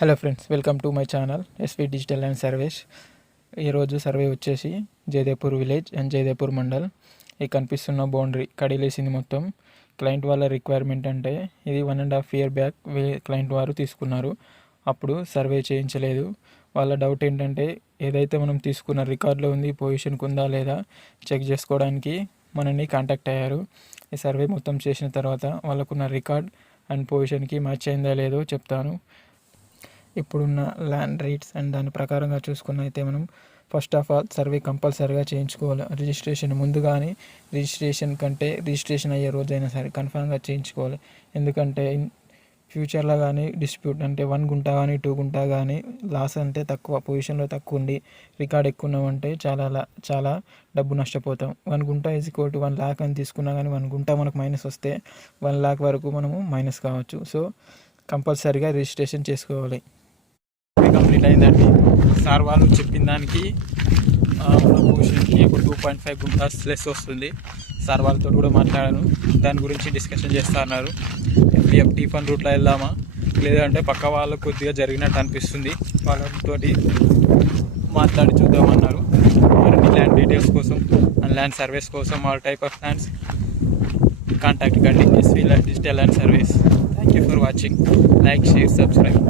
Hello friends, welcome to my channel SV digital and service. ఈరోజు survey వచ్చేసి Jayadepur village and Jayadepur mandal. ఈ కనిపిస్తున్న boundary కడిలేసింది మొత్తం. క్లయింట్ వాళ్ళ రిక్వైర్మెంట్ అంటే ఇది 1.5 year బ్యాక్ క్లయింట్ వారు తీసుకున్నారు. అప్పుడు సర్వే చేయించలేదు. వాళ్ళ డౌట్ ఏంటంటే ఏదైతే మనం తీసుకున్న రికార్డులో ఉంది పొజిషన్కి ఉందా లేదా చెక్ చేసుకోవడానికి మనల్ని కాంటాక్ట్ అయ్యారు. ఈ సర్వే మొత్తం చేసిన తర్వాత వాళ్ళకున్న రికార్డ్ అండ్ పొజిషన్కి మ్యాచ్ అయిందా లేదో చెప్తాను. ఇప్పుడున్న ల్యాండ్ రేట్స్ అండ్ దాని ప్రకారంగా చూసుకున్నైతే మనం ఫస్ట్ ఆఫ్ ఆల్ సర్వే కంపల్సరీగా చేయించుకోవాలి. రిజిస్ట్రేషన్ ముందు కానీ రిజిస్ట్రేషన్ కంటే రిజిస్ట్రేషన్ అయ్యే రోజైనా సరే కన్ఫామ్గా చేయించుకోవాలి. ఎందుకంటే ఫ్యూచర్లో కానీ డిస్ప్యూట్ అంటే 1 గుంట కానీ 2 గుంట కానీ లాస్ అంటే తక్కువ పొజిషన్లో తక్కువ ఉండి రికార్డ్ ఎక్కువ ఉన్నామంటే చాలా డబ్బు నష్టపోతాం. 1 గుంట = 1 lakh అని తీసుకున్నా కానీ 1 గుంట మనకు మైనస్ వస్తే 1 lakh వరకు మనము మైనస్ కావచ్చు. సో కంపల్సరీగా రిజిస్ట్రేషన్ చేసుకోవాలి. కంప్లీట్ అయిందండి. సార్ వాళ్ళు చెప్పిన దానికి పొజిషన్కి ఒక 2.5 గుంటాస్ లెస్ వస్తుంది. సార్ వాళ్ళతో కూడా మాట్లాడాను, దాని గురించి డిస్కషన్ చేస్తా అన్నారు. ఎఫ్డిఎఫ్టీ ఫండ్ రూట్లో వెళ్దామా లేదంటే పక్క వాళ్ళు కొద్దిగా జరిగినట్టు అనిపిస్తుంది, వాళ్ళతో మాట్లాడి చూద్దామన్నారు. మరిన్ని ల్యాండ్ డీటెయిల్స్ కోసం అండ్ ల్యాండ్ సర్వీస్ కోసం all type of lands contact కండి SV digital land service. Thank you for watching. Like, share, subscribe.